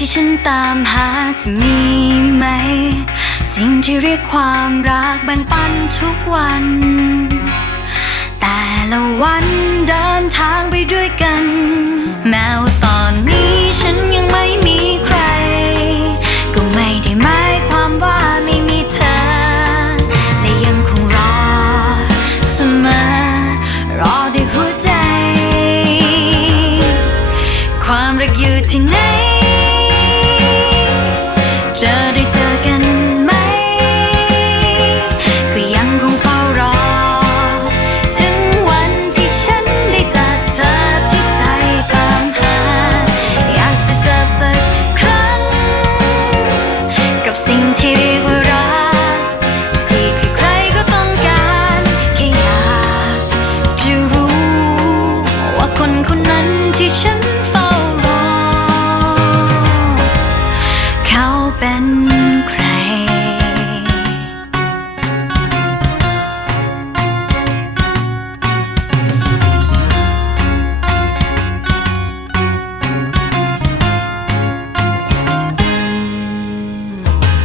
ที่ฉันตามหาจะมีไหม สิ่งที่เรียกความรักแบ่งปันทุกวัน แต่ละวันเดินทางไปด้วยกัน แม้ว่าตอนนี้ฉันยังไม่มีใคร ก็ไม่ได้หมายความว่าไม่มีเธอ และยังคงรอเสมอรอด้วยหัวใจ ความรักอยู่ที่ไหน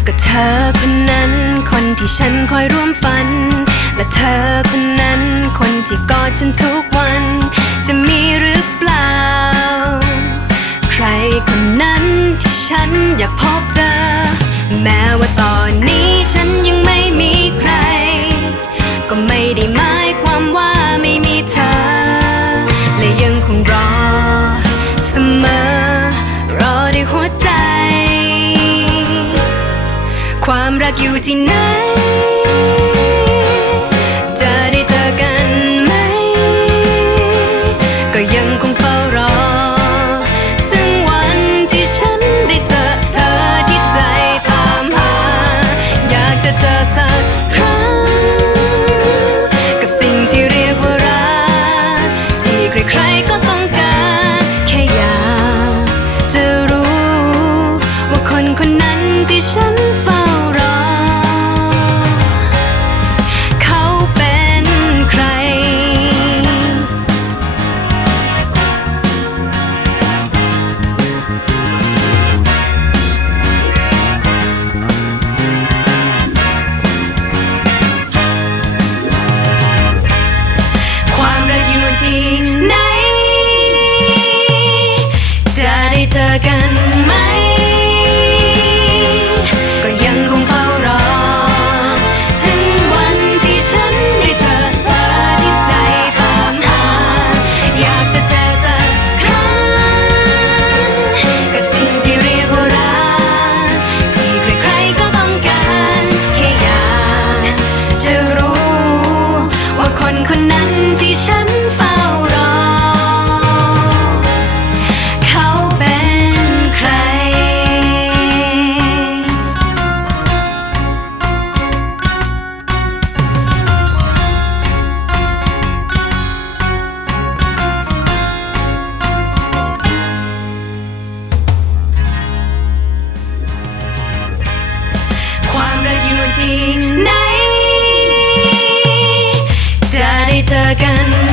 ก็เธอคนนั้น คนที่ฉันคอยร่วมฝัน และเธอคนนั้น คนที่กอดฉันทุกวัน จะมีหรือเปล่า ใครคนนั้นที่ฉันอยากพบเจอ รักอยู่ที่ไหน จะได้เจอกันไหม ก็ยังคงเฝ้ารอ ถึงวันที่ฉันได้เจอเธอที่ใจตามหา อยากจะเจอสักครั้ง กับสิ่งที่เรียกว่ารัก ที่ใครๆก็ต้องการ แค่อยากจะรู้ ว่าคนคนนั้นที่ฉัน again great again.